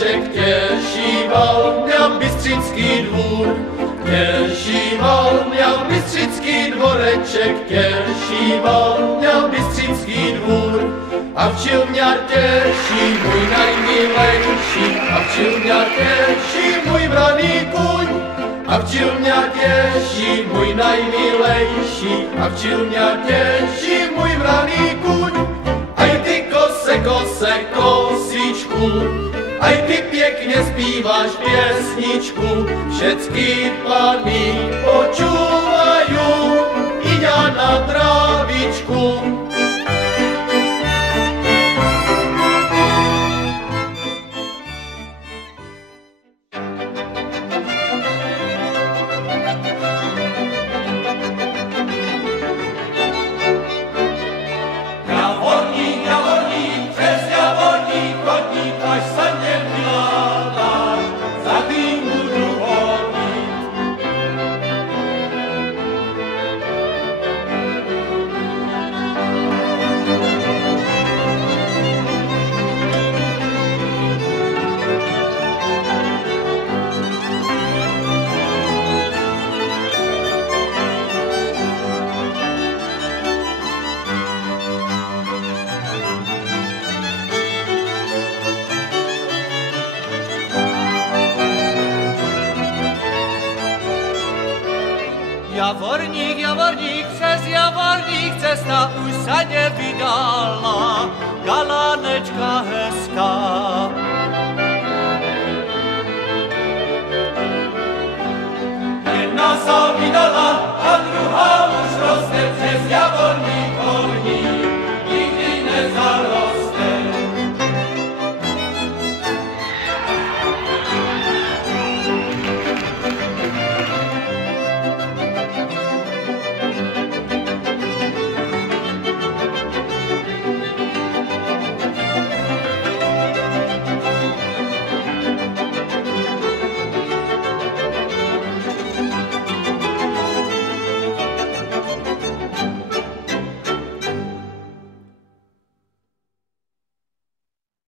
dvoreček, těšíval mě Bystřický dvůr. Těšíval mě Bystřický dvoreček, těšíval mě Bystřický dvůr. A včil mě těší můj najmilejší, a včil mě těší můj braný kuň. A včil mě těší můj najmilejší, a včil mě těší můj braný kuň. Aj ty kose, kosičku, aj ty pěkně zpíváš pěsničku, všetky pány počúvajú, i ja na trávičku. Javorník, přes Javorník cesta už sa nevydala, galanečka hezká. Jedna sa vydala a druhá už roste přes Javorník.